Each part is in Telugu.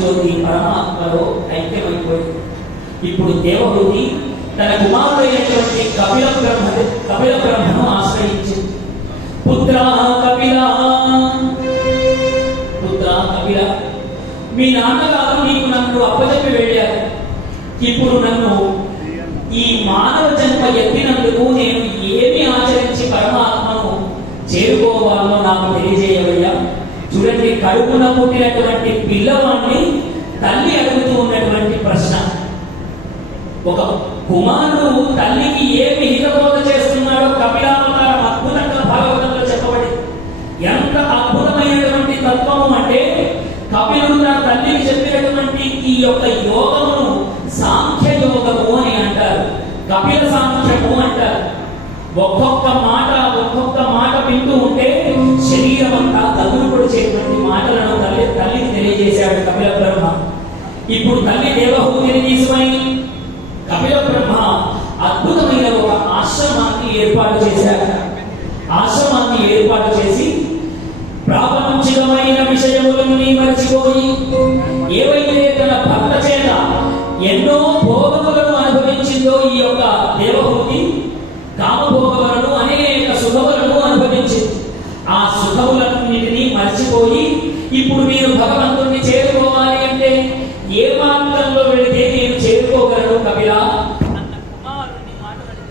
జ్యోతి పరమాత్మలో ఐక్యమైపోయింది. ఇప్పుడు దేవహూతి తన కుమారుడైనటువంటి కపిల బ్రహ్మను ఆశ్రయించింది. పుత్ర కపిల, మీ నాన్నగారు నీకు నన్ను అప్పచెప్పి వెళ్ళారు. ఇప్పుడు నన్ను ఈ మానవ జన్మ ఎత్తినందుకు నేను ఏమి ఆచరించి పరమాత్మను చేరుకోవాలో నాకు తెలియజేయవయ్యా. చూడండి, కడుపున పుట్టినటువంటి పిల్లవాడిని తల్లి అడుగుతూ ఉన్నటువంటి ప్రశ్న. ఒక కుమారుడు తల్లికి ఏమి హితబోధ చేస్తున్నాడో కపిలావతారం అద్భుతంగా భాగవతంలో చెప్పబడింది. ఎంత అద్భుతమైనటువంటి తత్వము అంటే, కపిలుడు తన తల్లికి చెప్పినటువంటి ఈ యొక్క యోగమును సాంఖ్య యోగము అని అంటారు, కపిల సాంఖ్యము అంటారు. ఒక్కొక్క మాట వింటూ ఉంటే శరీరం అంతా తగులు పొడిచేటువంటి మాటలను తల్లికి తెలియజేశాడు కపిల బ్రహ్మ. ఇప్పుడు తల్లి దేవహూతిని తీసుకొని కపిల బ్రహ్మ అద్భుతమైన ఒక ఆశ్రమాన్ని ఏర్పాటు చేశారు. ఆశ్రమాన్ని ఏర్పాటు చేసి ప్రాపంచికమైన విషయములను మరచిపోయి, ఏవైతే తన భర్త చేత ఎన్నో భోగములను అనుభవించిందో ఈ యొక్క దేవహూతి, కామభోగములను అనేక సుఖములను అనుభవించింది. ఆ సుఖములన్నిటినీ మర్చిపోయి ఇప్పుడు మీరు భగవంతుణ్ణి చేరుకోవాలి అంటే ఏ మార్గంలో వెళితే నేను చేరుకోగలను కపిల అన్న కుమారుని మాట్లాడింది.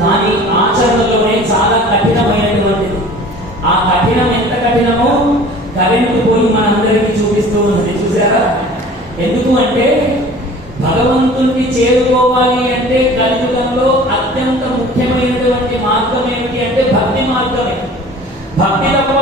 కానీ ఆచరణలోనే చాలా కఠినమైనటువంటిది. ఆ కఠినం ఎంత కఠినమో కరెంటు పోయి మనందరికీ చూపిస్తూ ఉన్నది. చూసారా? ఎందుకు అంటే భగవంతుడిని చేరుకోవాలి అంటే కలియుగంలో అత్యంత ముఖ్యమైనటువంటి మార్గం ఏమిటి అంటే భక్తి మార్గమే. భక్తి తప్ప